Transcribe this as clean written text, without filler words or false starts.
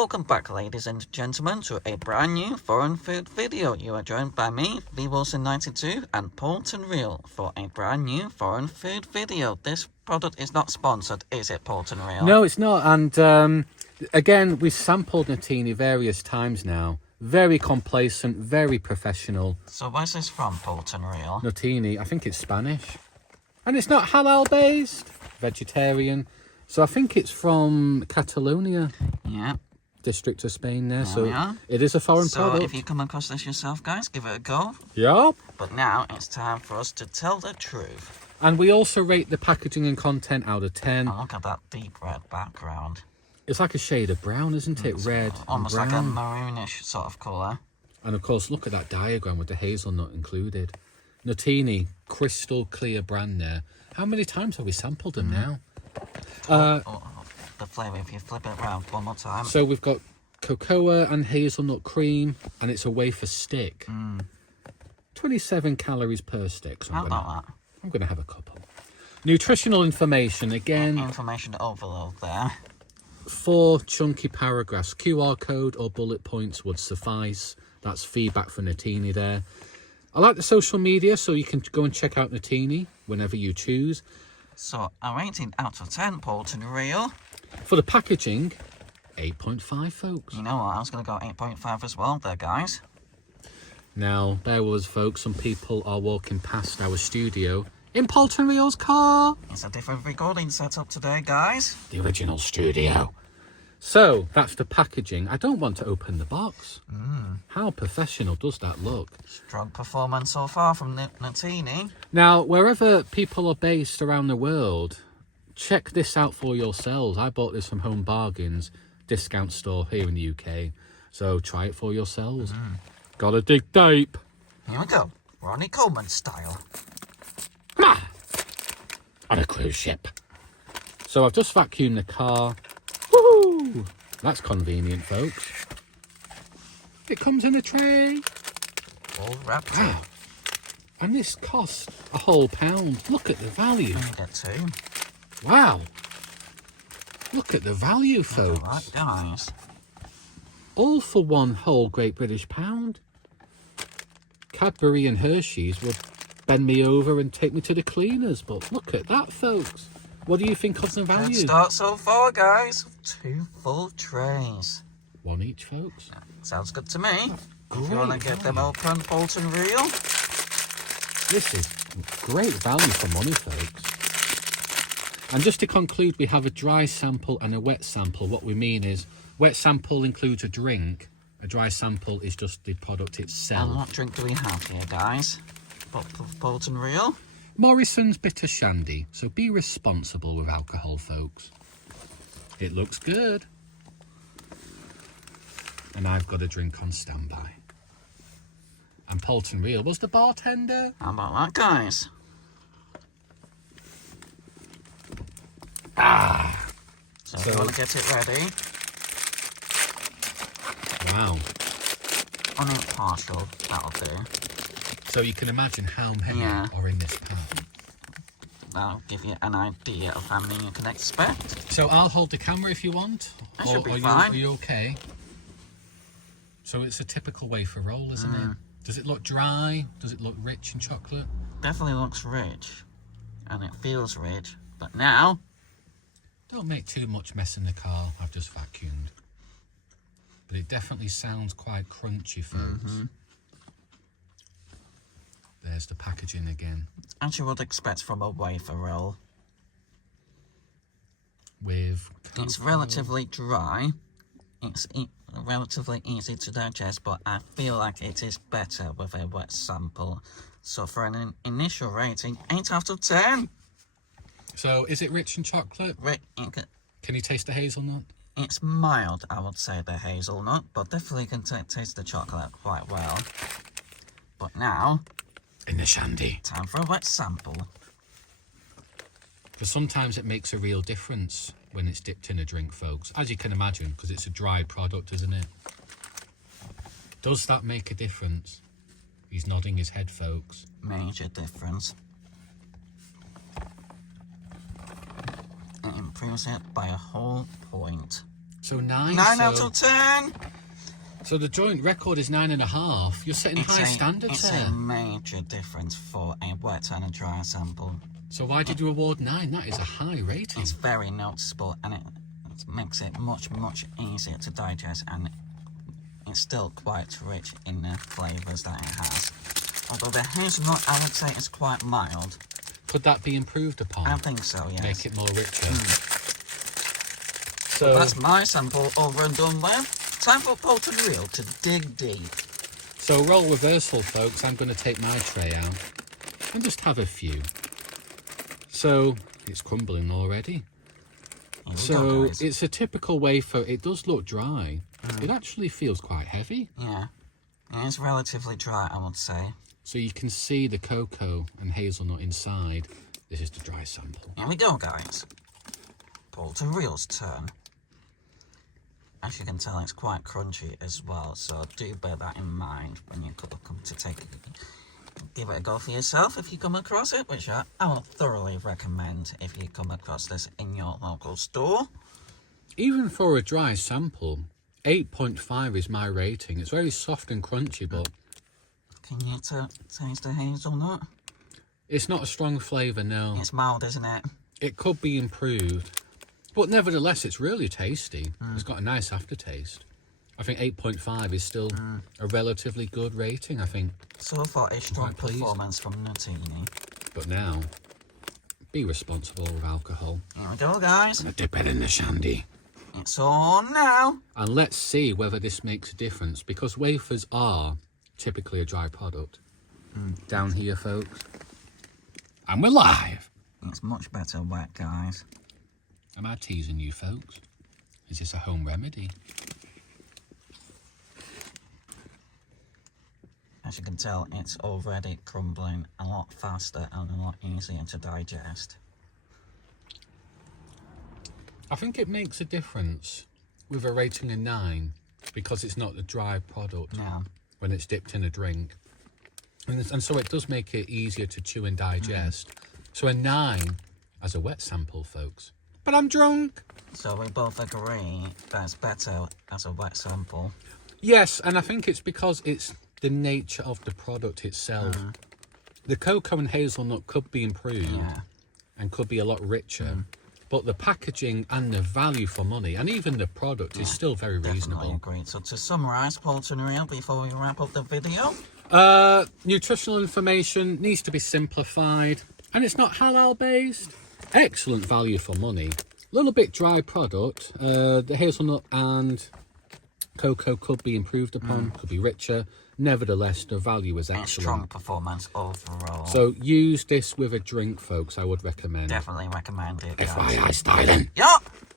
Welcome back, ladies and gentlemen, to a brand new foreign food video. You are joined by me, VWilson92, and Paulton Real for a brand new foreign food video. This product is not sponsored, is it, Paulton Real? No, it's not. And again, we've sampled Notini various times now. Very complacent, very professional. So where's this from, Paulton Real? Notini, I think it's Spanish. And it's not halal based, vegetarian. So I think it's from Catalonia. Yeah. District of Spain there. There So we are. it is a foreign product. So if you come across this yourself, guys, give it a go. Yeah. But now it's time for us to tell the truth. And we also rate the packaging and content out of 10. Oh, look at that deep red background. It's like a shade of brown, isn't it? Red Almost and like a brown. maroonish sort of colour. And of course, look at that diagram with the hazelnut included. Notini, crystal clear brand there. How many times have we sampled them now? The flavour, if you flip it around one more time. So we've got cocoa and hazelnut cream, and it's a wafer stick. 27 calories per stick. So How about that? I'm going to have a couple. Nutritional information, again, Information overload there. 4 chunky paragraphs. QR code or bullet points would suffice. That's feedback for Notini there. I like the social media, so you can go and check out Notini whenever you choose. So, a rating out of 10, Paulton Real. For the packaging, 8.5, folks. You know what, I was going to go 8.5 as well there, guys. Now, bear with us, folks. Some people are walking past our studio in Paulton Real's car. It's a different recording setup today, guys. The original studio. So, that's the packaging. I don't want to open the box. How professional does that look? Strong performance so far from Notini. Now, wherever people are based around the world, check this out for yourselves. I bought this from Home Bargains discount store here in the UK. So, try it for yourselves. Gotta dig deep. Here we go. Ronnie Coleman style. On a cruise ship. So I've just vacuumed the car. Woohoo! That's convenient, folks. It comes in a tray. All wrapped Wow. up. And this costs a whole £1. Look at the value. You get 2. Wow. Look at the value, folks. Alright, guys. All for one whole Great British pound. Cadbury and Hershey's would bend me over and take me to the cleaners. But look at that, folks. What do you think of the Good value? start so far, guys. 2 full trays. One each, folks. Sounds good to me. Great If you want to get them value. open, Paulton Real. This is great value for money, folks. And just to conclude, we have a dry sample and a wet sample. What we mean is, wet sample includes a drink. A dry sample is just the product And itself. what drink do we have here, guys? Paulton Real. Morrison's Bitter Shandy. So be responsible with alcohol, folks. It looks good. And I've got a drink on standby. And Paulton Real was the bartender. How about that, guys? So if you want to get it ready, Wow. on impartial, that'll do. So you can imagine how many Yeah. are in this pan. That'll give you an idea of how many you can expect. So I'll hold the camera if you want. That should be are fine. Are you okay? So it's a typical wafer roll, isn't it? Does it look dry? Does it look rich in chocolate? Definitely looks rich. And it feels rich. But now, Don't make too much mess in the car. I've just vacuumed. But it definitely sounds quite crunchy, folks. There's the packaging again. as you would expect from a wafer roll, With it's cocoa. relatively dry. It's relatively easy to digest, but I feel like it is better with a wet sample. So for an initial rating, 8 out of 10. So is it rich in chocolate? Can you taste the hazelnut? It's mild, I would say, the hazelnut, but definitely can taste the chocolate quite well. But now, In the shandy. time for a wet sample. Because sometimes it makes a real difference when it's dipped in a drink, folks. As you can imagine, because it's a dry product, isn't it? Does that make a difference? He's nodding his head, folks. Major difference. It improves it by a whole point. So 9. 9 out of 10. So the joint record is 9.5. You're setting high standards It's here. a major difference for a wet and a dry sample. So why did you award 9? That is a high rating. It's very noticeable, and it makes it much easier to digest, and it's still quite rich in the flavours that it has. Although the hazelnut, I would say, is quite mild. Could that be improved upon? I think so, yes. Make it more richer. So that's my sample over and done with. Time for Poulton Reel to dig deep. So role reversal, folks. I'm going to take my tray out and just have a few. So it's crumbling already. So it's a typical wafer. It does look dry. It actually feels quite heavy. Yeah, it's relatively dry, I would say. So you can see the cocoa and hazelnut inside. This is the dry sample. Here we go, guys. Poulton Reel's turn. As you can tell, it's quite crunchy as well, so do bear that in mind when you come to give it a go for yourself if you come across it, which I would thoroughly recommend if you come across this in your local store. Even for a dry sample, 8.5 is my rating. It's very soft and crunchy, but Can you taste the hazelnut? it's not a strong flavour, no. It's mild, isn't it? It could be improved, but nevertheless, it's really tasty. It's got a nice aftertaste. I think 8.5 is still a relatively good rating, I think. So far, a strong Quite pleased. performance from Nutini. But now, be responsible with alcohol. Here we go, guys. I'm gonna dip it in the shandy. It's on now. And let's see whether this makes a difference, because wafers are typically a dry product. Down here, folks. And we're live. It's much better wet, guys. Am I teasing you, folks? Is this a home remedy? As you can tell, it's already crumbling a lot faster and a lot easier to digest. I think it makes a difference with a rating of 9 because it's not a dry product Yeah. when it's dipped in a drink. And so it does make it easier to chew and digest. So a 9 as a wet sample, folks. But I'm drunk. So we both agree that it's better as a wet sample. Yes, and I think it's because it's the nature of the product itself. The cocoa and hazelnut could be improved and could be a lot richer. But the packaging and the value for money and even the product is still very Definitely reasonable. agreed. So to summarise, Poulton Reel, before we wrap up the video. Nutritional information needs to be simplified and it's not halal based. Excellent value for money. A little bit dry product. The hazelnut and cocoa could be improved upon, could be richer. Nevertheless, the value is And excellent. strong performance overall. So use this with a drink, folks. I would recommend. Definitely recommend it, guys. FYI styling. Yup!